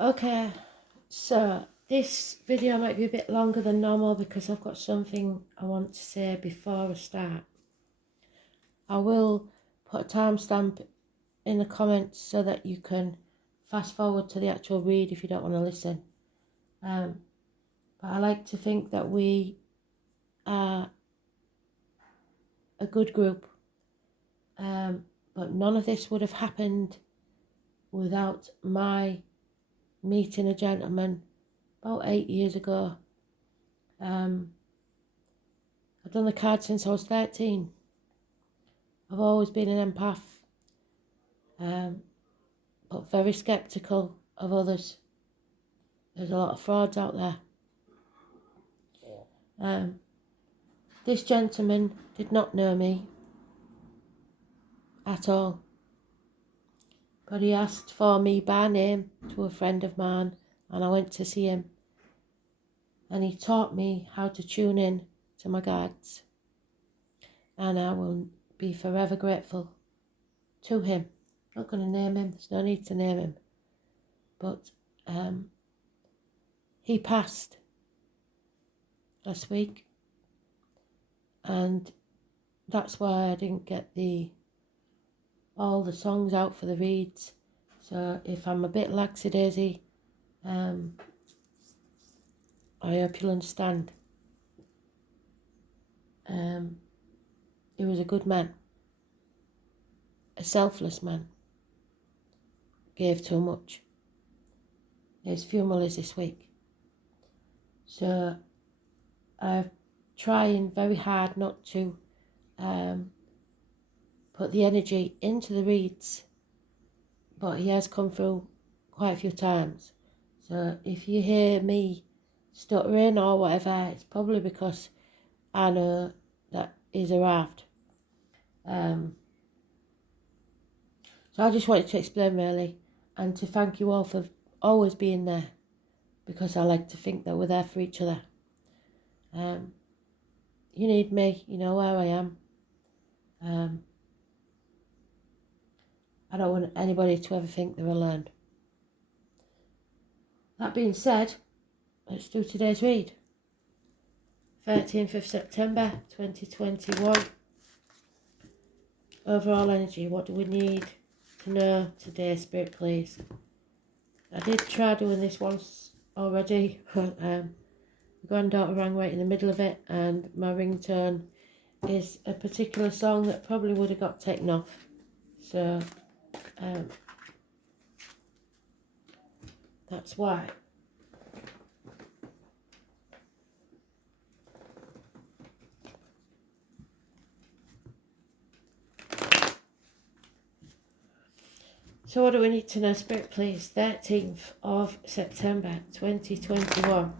Okay, so this video might be a bit longer than normal because I've got something I want to say before I start. I will put a timestamp in the comments so that you can fast forward to the actual read if you don't want to listen. But I like to think that we are a good group, but none of this would have happened without my meeting a gentleman about 8 years ago. I've done the card since I was 13. I've always been an empath, but very sceptical of others. There's a lot of frauds out there. This gentleman did not know me at all, but he asked for me by name to a friend of mine, and I went to see him, and he taught me how to tune in to my guides, and I will be forever grateful to him. I'm not going to name him, there's no need to name him, but he passed last week, and that's why I didn't get all the songs out for the reads. So if I'm a bit lackadaisy, I hope you'll understand. He was a good man, a selfless man, gave too much. His funeral is this week, so I'm trying very hard not to put the energy into the reads, but he has come through quite a few times. So if you hear me stuttering or whatever, it's probably because I know that he's arrived. So I just wanted to explain really, and to thank you all for always being there, because I like to think that we're there for each other. You need me, you know where I am. I don't want anybody to ever think they're alone. That being said, let's do today's read. 13th of September 2021. Overall energy, what do we need to know today, Spirit, please? I did try doing this once already, but my granddaughter rang right in the middle of it, and my ringtone is a particular song that probably would have got taken off. So that's why. So what do we need to know, Spirit, please? 13th of September 2021.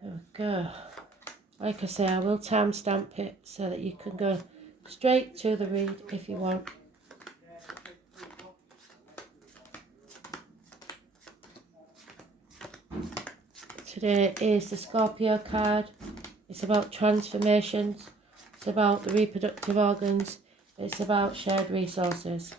There we go. Like I say, I will timestamp it so that you can go straight to the read if you want. Today is the Scorpio card. It's about transformations. It's about the reproductive organs. It's about shared resources.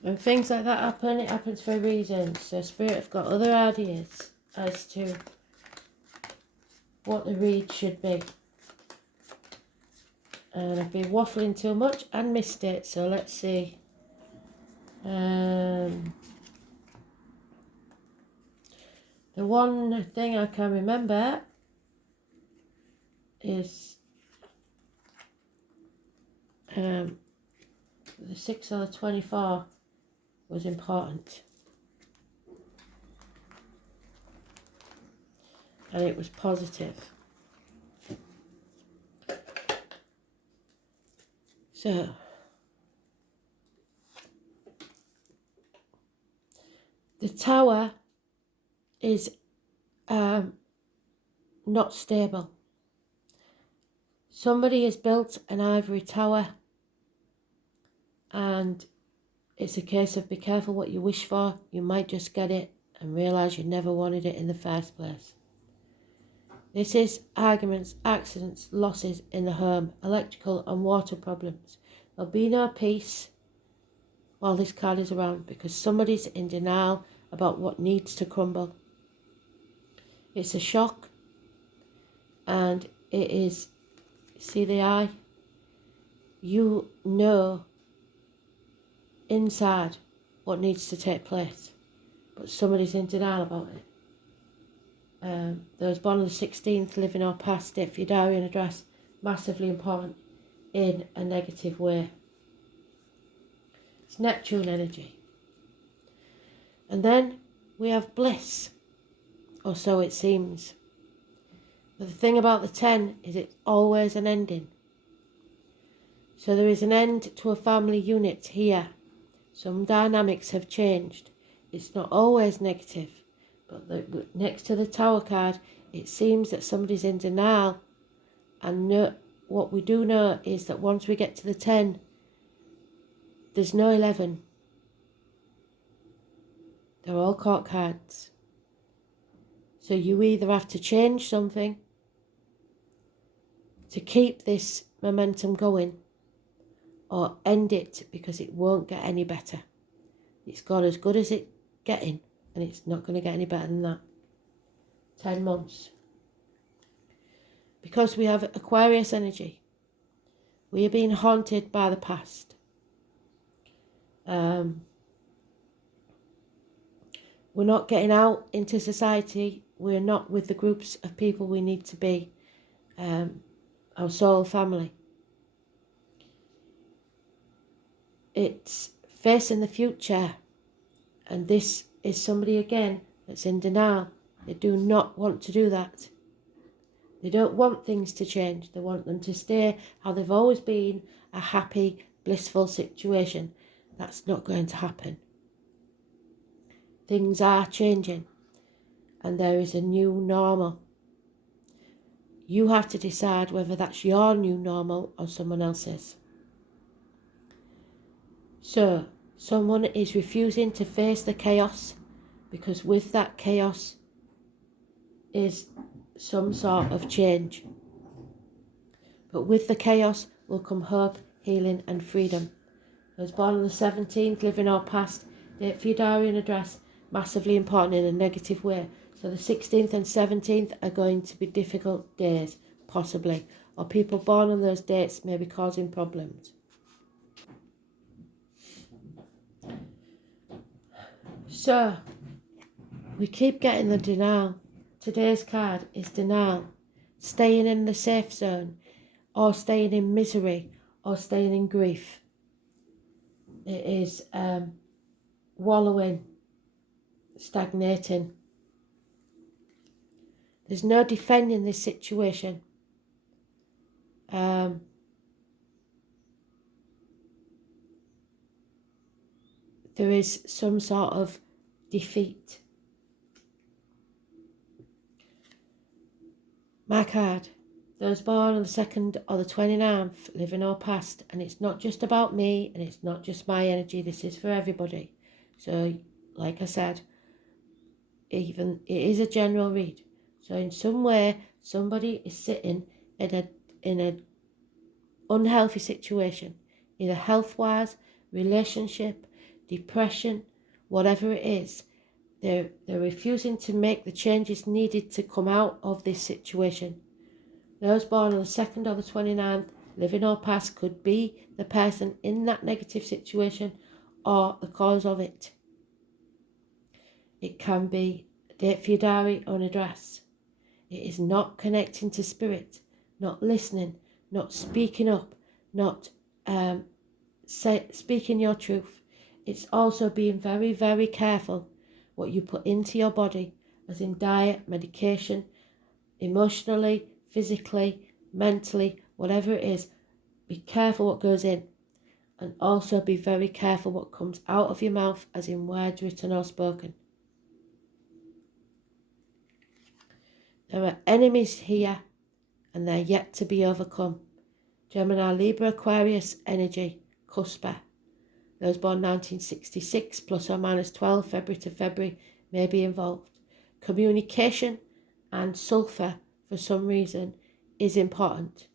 When things like that happen, it happens for a reason. So Spirit have got other ideas as to what the read should be. And I've been waffling too much and missed it, so let's see. The one thing I can remember is the 6 or the 24 was important. And it was positive. So, the Tower is not stable. Somebody has built an ivory tower, and it's a case of be careful what you wish for. You might just get it and realise you never wanted it in the first place. This is arguments, accidents, losses in the home, electrical and water problems. There'll be no peace while this card is around because somebody's in denial about what needs to crumble. It's a shock, and it is, see the eye? You know inside what needs to take place, but somebody's in denial about it. Those born on the 16th, living or past, date for your diary and address, massively important in a negative way. It's Neptune energy. And then we have bliss, or so it seems. But the thing about the 10 is it's always an ending. So there is an end to a family unit here. Some dynamics have changed. It's not always negative, but next to the Tower card, it seems that somebody's in denial. And what we do know is that once we get to the 10, there's no 11. They're all court cards. So you either have to change something to keep this momentum going, or end it because it won't get any better. It's got as good as it's getting, and it's not going to get any better than that. 10 months. Because we have Aquarius energy, we are being haunted by the past. We're not getting out into society. We're not with the groups of people we need to be. Our soul family. It's facing the future, and this is somebody again that's in denial. They do not want to do that. They don't want things to change. They want them to stay how they've always been, a happy, blissful situation. That's not going to happen. Things are changing, and there is a new normal. You have to decide whether that's your new normal or someone else's. So, someone is refusing to face the chaos, because with that chaos is some sort of change. But with the chaos will come hope, healing and freedom. Those born on the 17th, living or past, date for your diary and address, massively important in a negative way. So the 16th and 17th are going to be difficult days, possibly, or people born on those dates may be causing problems. So, we keep getting the denial. Today's card is denial. Staying in the safe zone, or staying in misery, or staying in grief. It is wallowing, stagnating. There's no defending this situation. There is some sort of defeat. My card, those born on the 2nd or the 29th, living or past, and it's not just about me and it's not just my energy, this is for everybody. So, like I said, even it is a general read. So in some way, somebody is sitting in a unhealthy situation, either health-wise, relationship, depression, whatever it is. They're refusing to make the changes needed to come out of this situation. Those born on the 2nd or the 29th, living or past, could be the person in that negative situation or the cause of it. It can be a date for your diary or an address. It is not connecting to spirit, not listening, not speaking up, not speaking your truth. It's also being very, very careful what you put into your body, as in diet, medication, emotionally, physically, mentally, whatever it is. Be careful what goes in, and also be very careful what comes out of your mouth, as in words written or spoken. There are enemies here and they're yet to be overcome. Gemini, Libra, Aquarius, energy, cusper. Those born 1966 plus or minus 12 February to February may be involved. Communication and sulfur for some reason is important.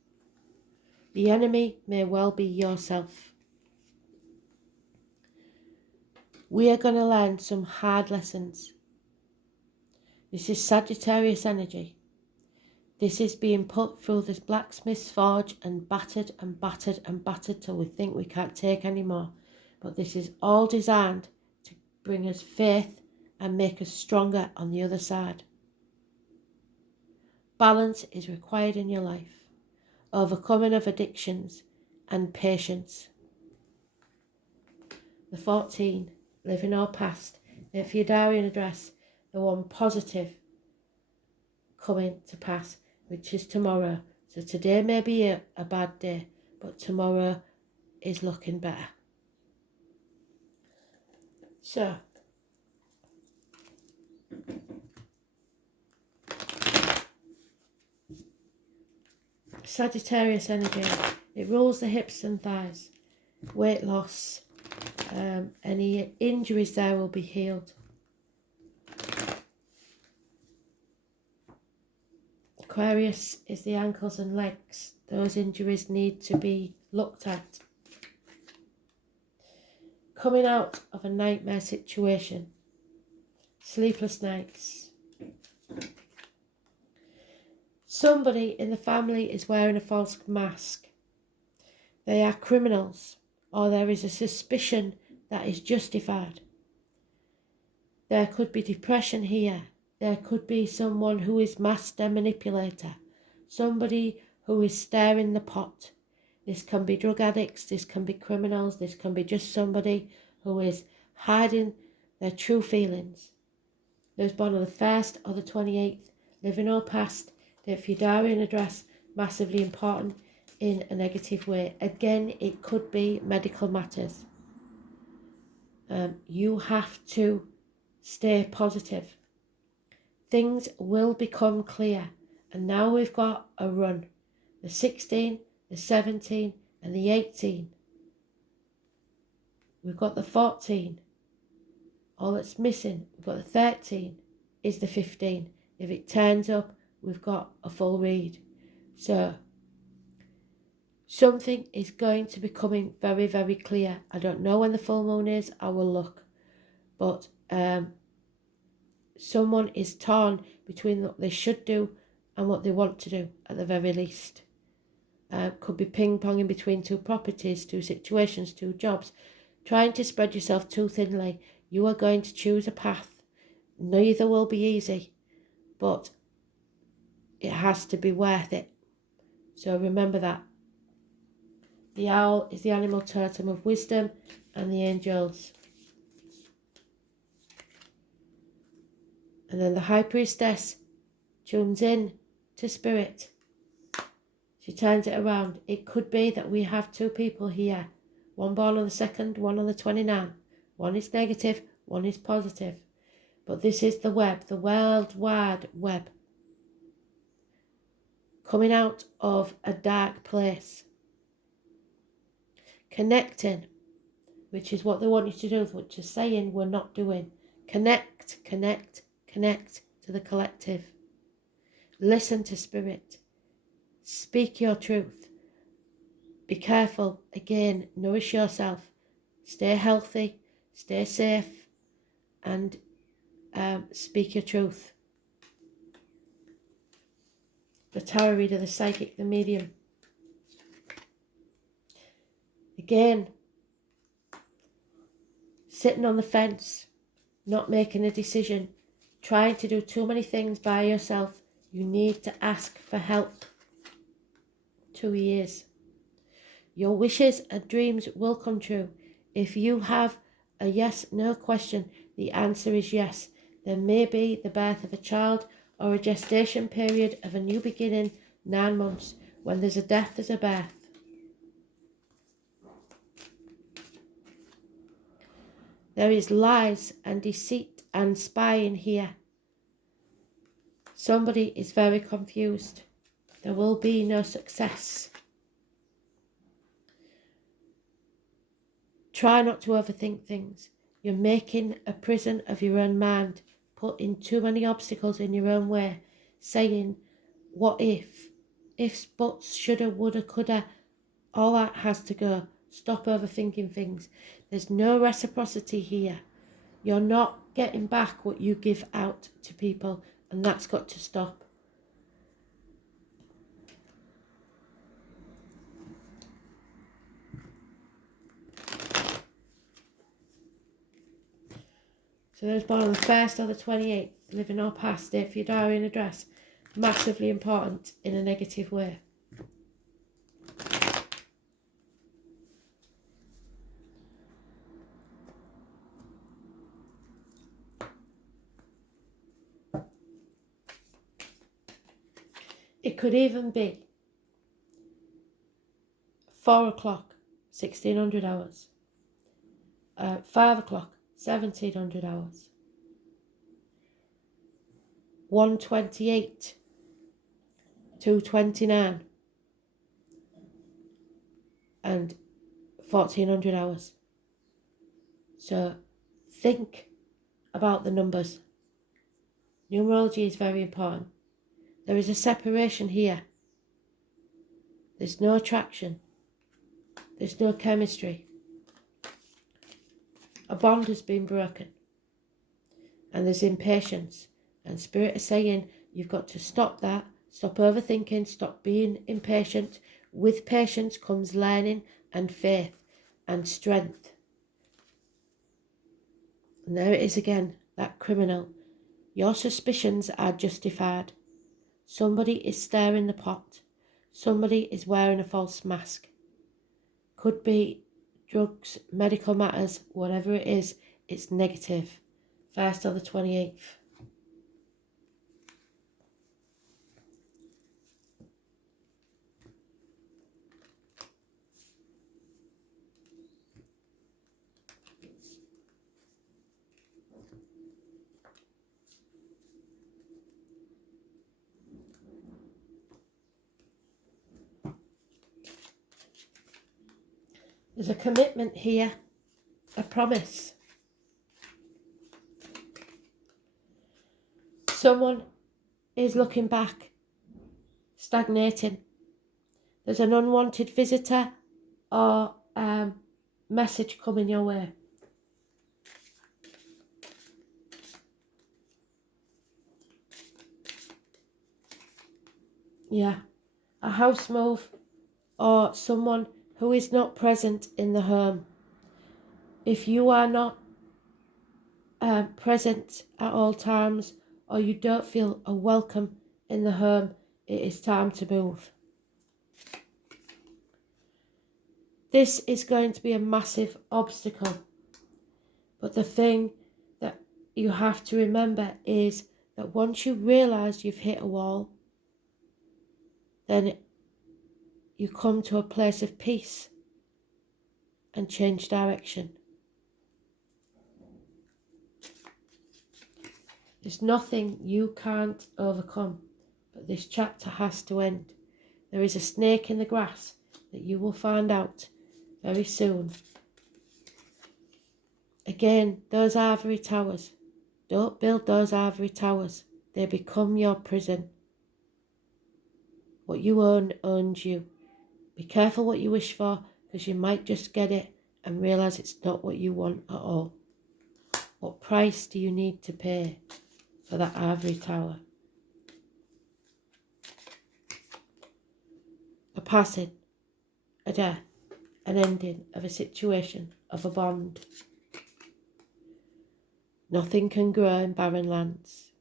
The enemy may well be yourself. We are going to learn some hard lessons. This is Sagittarius energy. This is being put through this blacksmith's forge and battered and battered and battered till we think we can't take any more. But this is all designed to bring us faith and make us stronger on the other side. Balance is required in your life. Overcoming of addictions and patience. The 14, living our past. If your diary and address, the one positive coming to pass, which is tomorrow. So today may be a bad day, but tomorrow is looking better. So, Sagittarius energy, it rules the hips and thighs. Weight loss, any injuries there will be healed. Aquarius is the ankles and legs. Those injuries need to be looked at. Coming out of a nightmare situation. Sleepless nights. Somebody in the family is wearing a false mask. They are criminals, or there is a suspicion that is justified. There could be depression here. There could be someone who is master manipulator. Somebody who is stirring the pot. This can be drug addicts, this can be criminals, this can be just somebody who is hiding their true feelings. Those born on the 1st or the 28th, living or past, date for your diary and address, massively important in a negative way. Again, it could be medical matters. You have to stay positive. Things will become clear. And now we've got a run. The 16, the 17 and the 18. We've got the 14. All that's missing, we've got the 13, is the 15. If it turns up, we've got a full read. So, something is going to be coming very, very clear. I don't know when the full moon is, I will look. But someone is torn between what they should do and what they want to do, at the very least. Could be ping-ponging between two properties, two situations, two jobs. Trying to spread yourself too thinly. You are going to choose a path. Neither will be easy, but it has to be worth it. So remember that. The owl is the animal totem of wisdom and the angels. And then the high priestess tunes in to spirit. She turns it around. It could be that we have two people here. One born on the 2nd, one on the 29th. One is negative, one is positive. But this is the web, the World Wide Web. Coming out of a dark place. Connecting, which is what they want you to do, which is saying we're not doing. Connect, connect, connect to the collective. Listen to spirit. Speak your truth. Be careful. Again, nourish yourself. Stay healthy. Stay safe. And speak your truth. The tarot reader, the psychic, the medium. Again, sitting on the fence, not making a decision, trying to do too many things by yourself. You need to ask for help. 2 years. Your wishes and dreams will come true. If you have a yes/no question, the answer is yes. There may be the birth of a child or a gestation period of a new beginning, 9 months. When there's a death, there's a birth. There is lies and deceit and spying here. Somebody is very confused. There will be no success. Try not to overthink things. You're making a prison of your own mind, putting too many obstacles in your own way, saying, what ifs, buts, shoulda, woulda, coulda, all that has to go. Stop overthinking things. There's no reciprocity here. You're not getting back what you give out to people, and that's got to stop. So those born on the 1st or the 28th, living or past, date for your diary and address, massively important in a negative way. It could even be 4 o'clock, 1600 hours. 5 o'clock, 1700 hours. 1:28, 2:29, and 1400 hours. So think about the numbers. Numerology is very important. There is a separation here. There's no attraction. There's no chemistry. A bond has been broken. And there's impatience. And Spirit is saying you've got to stop that. Stop overthinking. Stop being impatient. With patience comes learning and faith and strength. And there it is again, that criminal. Your suspicions are justified. Somebody is stirring the pot. Somebody is wearing a false mask. Could be drugs, medical matters, whatever it is, it's negative. 1st or the 28th. There's a commitment here, a promise. Someone is looking back, stagnating. There's an unwanted visitor or message coming your way. Yeah, a house move or someone who is not present in the home. If you are not present at all times or you don't feel a welcome in the home, it is time to move. This is going to be a massive obstacle. But the thing that you have to remember is that once you realise you've hit a wall, then you come to a place of peace and change direction. There's nothing you can't overcome, but this chapter has to end. There is a snake in the grass that you will find out very soon. Again, those ivory towers. Don't build those ivory towers. They become your prison. What you own owns you. Be careful what you wish for, because you might just get it and realise it's not what you want at all. What price do you need to pay for that ivory tower? A passing, a death, an ending of a situation, of a bond. Nothing can grow in barren lands.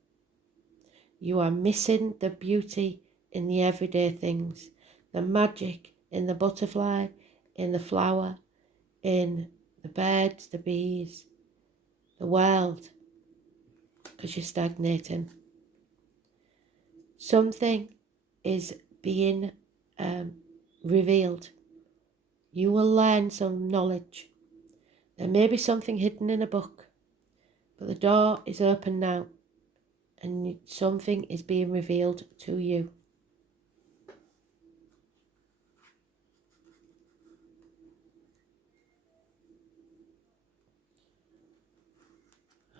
You are missing the beauty in the everyday things, the magic in the butterfly, in the flower, in the birds, the bees, the world, because you're stagnating. Something is being revealed. You will learn some knowledge. There may be something hidden in a book, but the door is open now and something is being revealed to you.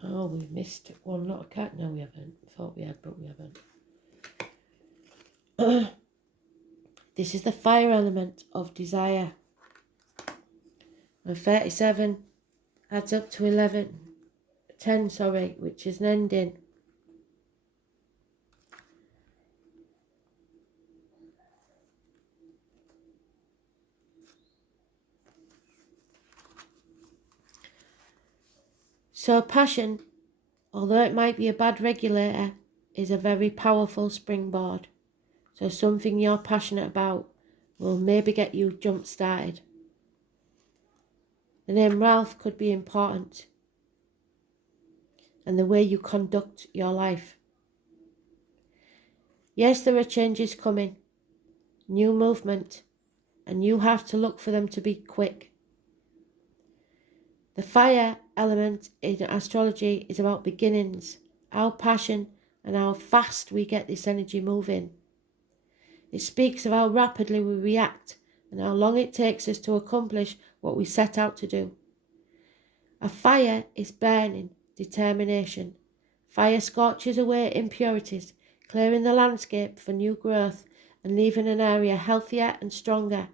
Oh, we missed one lot of cat. No, we haven't. Thought we had, but we haven't. This is the fire element of desire. And 37 adds up to 10, which is an ending. So passion, although it might be a bad regulator, is a very powerful springboard. So something you're passionate about will maybe get you jump-started. The name Ralph could be important, and the way you conduct your life. Yes, there are changes coming, new movement, and you have to look for them to be quick. The fire element in astrology is about beginnings, our passion, and how fast we get this energy moving. It speaks of how rapidly we react and how long it takes us to accomplish what we set out to do. A fire is burning determination. Fire scorches away impurities, clearing the landscape for new growth and leaving an area healthier and stronger.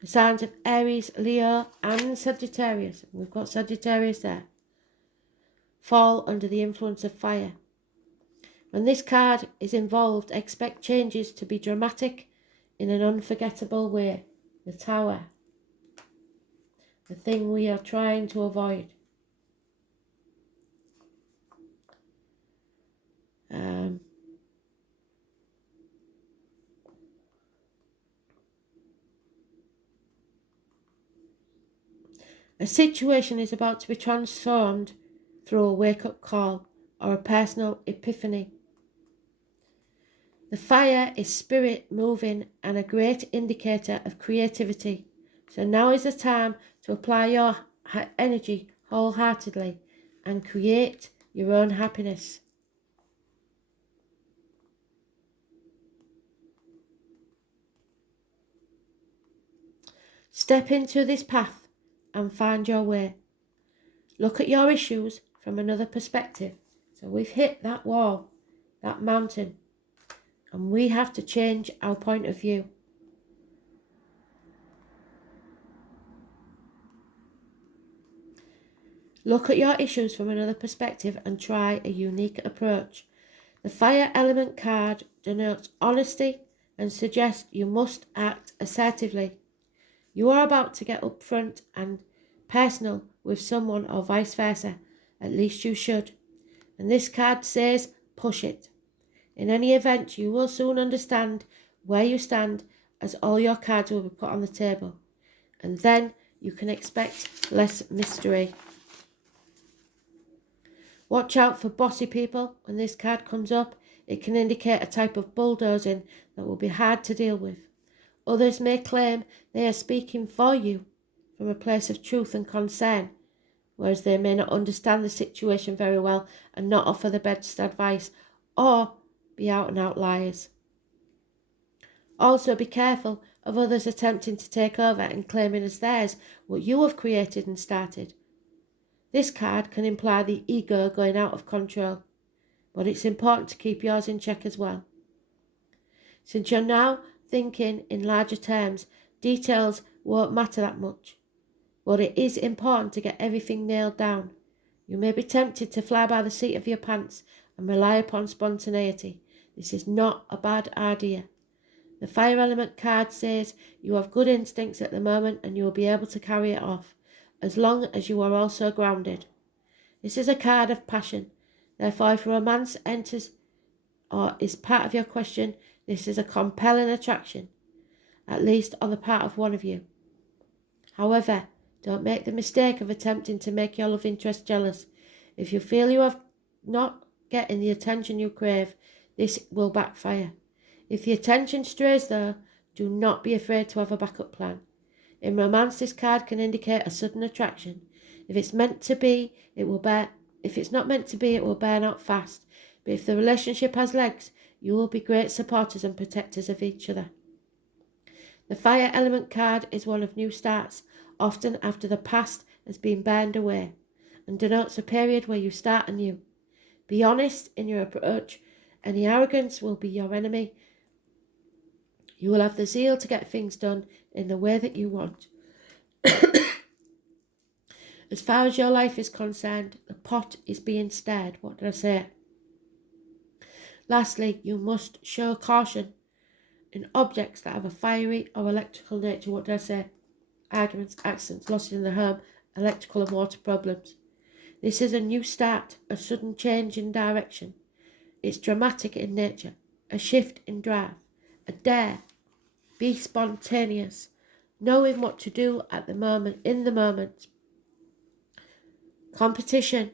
The signs of Aries, Leo and Sagittarius, we've got Sagittarius there, fall under the influence of fire. When this card is involved, expect changes to be dramatic in an unforgettable way. The Tower, the thing we are trying to avoid. A situation is about to be transformed through a wake-up call or a personal epiphany. The fire is spirit moving and a great indicator of creativity. So now is the time to apply your energy wholeheartedly and create your own happiness. Step into this path and find your way. Look at your issues from another perspective. So we've hit that wall, that mountain, and we have to change our point of view. Look at your issues from another perspective and try a unique approach. The fire element card denotes honesty and suggests you must act assertively. You are about to get upfront and personal with someone or vice versa. At least you should. And this card says, push it. In any event, you will soon understand where you stand as all your cards will be put on the table. And then you can expect less mystery. Watch out for bossy people. When this card comes up, it can indicate a type of bulldozing that will be hard to deal with. Others may claim they are speaking for you from a place of truth and concern, whereas they may not understand the situation very well and not offer the best advice or be out and out liars. Also be careful of others attempting to take over and claiming as theirs what you have created and started. This card can imply the ego going out of control, but it's important to keep yours in check as well. Since you're now thinking in larger terms, details won't matter that much, but it is important to get everything nailed down. You may be tempted to fly by the seat of your pants and rely upon spontaneity. This is not a bad idea. The fire element card says you have good instincts at the moment and you will be able to carry it off, as long as you are also grounded. This is a card of passion. Therefore, if romance enters or is part of your question, this is a compelling attraction, at least on the part of one of you. However, don't make the mistake of attempting to make your love interest jealous. If you feel you are not getting the attention you crave, this will backfire. If the attention strays though, do not be afraid to have a backup plan. In romance, this card can indicate a sudden attraction. If it's not meant to be, it will burn out fast. But if the relationship has legs, you will be great supporters and protectors of each other. The fire element card is one of new starts, often after the past has been burned away, and denotes a period where you start anew. Be honest in your approach. Any arrogance will be your enemy. You will have the zeal to get things done in the way that you want. As far as your life is concerned, the pot is being stirred. What did I say? Lastly, you must show caution in objects that have a fiery or electrical nature. What did I say? Arguments, accidents, losses in the home, electrical and water problems. This is a new start, a sudden change in direction. It's dramatic in nature, a shift in drive, a dare. Be spontaneous, knowing what to do at the moment, in the moment. Competition,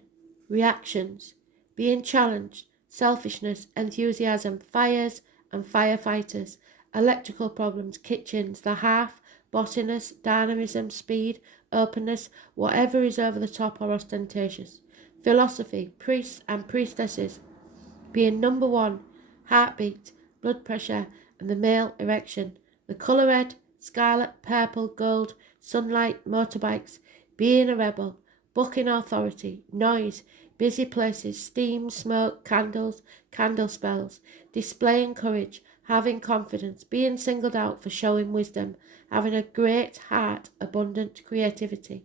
reactions, being challenged, selfishness, enthusiasm, fires and firefighters, electrical problems, kitchens, the hearth, bossiness, dynamism, speed, openness, whatever is over the top or ostentatious. Philosophy, priests and priestesses, being number one, heartbeat, blood pressure, and the male erection. The colour red, scarlet, purple, gold, sunlight, motorbikes, being a rebel, booking authority, noise, busy places, steam, smoke, candles, candle spells, displaying courage, having confidence, being singled out for showing wisdom, having a great heart, abundant creativity.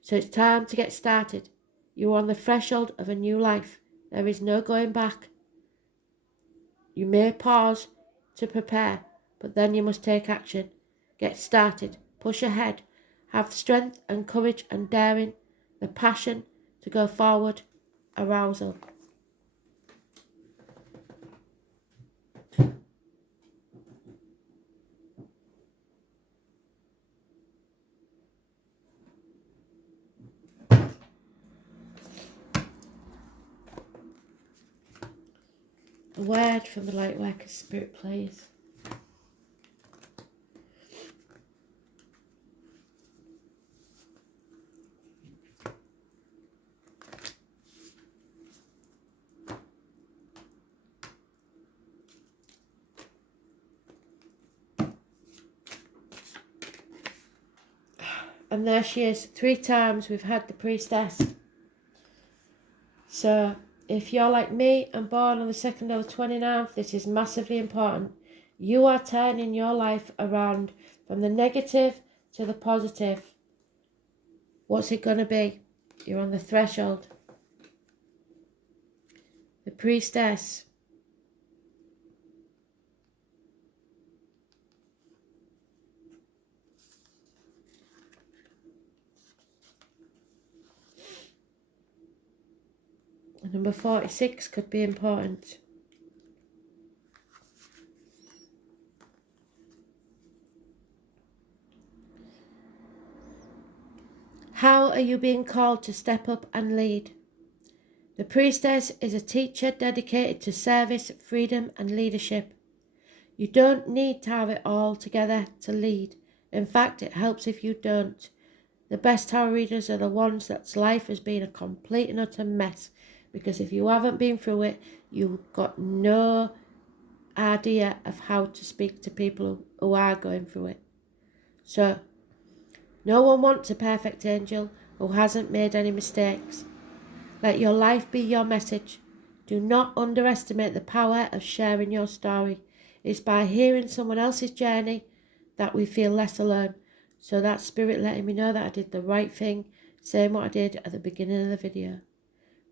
So it's time to get started. You are on the threshold of a new life. There is no going back. You may pause to prepare, but then you must take action. Get started, push ahead, have strength and courage and daring, the passion to go forward, arousal. A word from the Lightworker Spirit, please. And there she is. 3 times we've had the priestess. So if you're like me and born on the 2nd or the 29th, this is massively important. You are turning your life around from the negative to the positive. What's it going to be? You're on the threshold. The priestess. Number 46 could be important. How are you being called to step up and lead? The priestess is a teacher dedicated to service, freedom and leadership. You don't need to have it all together to lead. In fact, it helps if you don't. The best tarot readers are the ones that's life has been a complete and utter mess. Because if you haven't been through it, you've got no idea of how to speak to people who are going through it. So, no one wants a perfect angel who hasn't made any mistakes. Let your life be your message. Do not underestimate the power of sharing your story. It's by hearing someone else's journey that we feel less alone. So that's spirit letting me know that I did the right thing, saying what I did at the beginning of the video.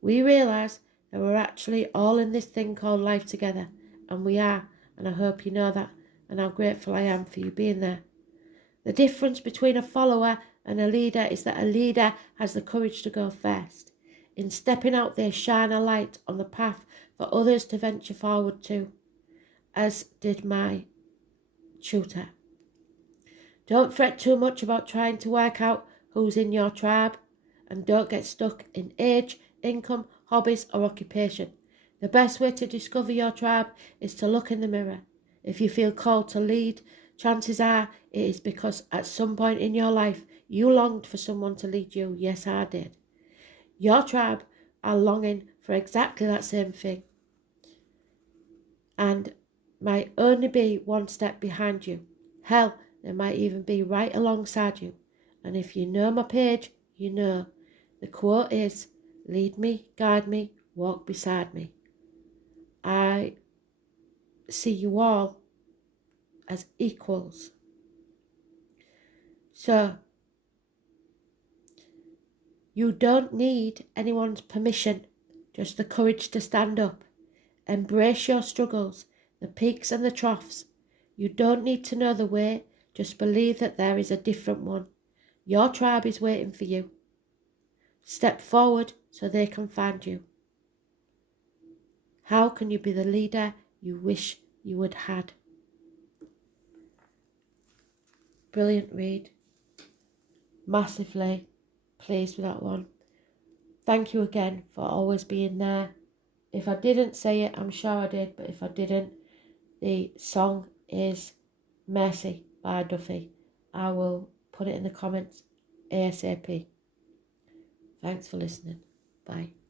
We realise that we're actually all in this thing called life together, and we are, and I hope you know that, and how grateful I am for you being there. The difference between a follower and a leader is that a leader has the courage to go first. In stepping out, they shine a light on the path for others to venture forward to, as did my tutor. Don't fret too much about trying to work out who's in your tribe, and don't get stuck in age, income, hobbies or occupation. The best way to discover your tribe is to look in the mirror. If you feel called to lead, chances are it is because at some point in your life you longed for someone to lead you. Yes, I did. Your tribe are longing for exactly that same thing. and might only be one step behind you. Hell, they might even be right alongside you. And if you know my page, you know. The quote is, lead me, guide me, walk beside me. I see you all as equals. So, you don't need anyone's permission, just the courage to stand up. Embrace your struggles, the peaks and the troughs. You don't need to know the way, just believe that there is a different one. Your tribe is waiting for you. Step forward so they can find you. How can you be the leader you wish you had had? Brilliant read. Massively pleased with that one. Thank you again for always being there. If I didn't say it, I'm sure I did, but if I didn't, the song is Mercy by Duffy. I will put it in the comments ASAP. Thanks for listening. Bye.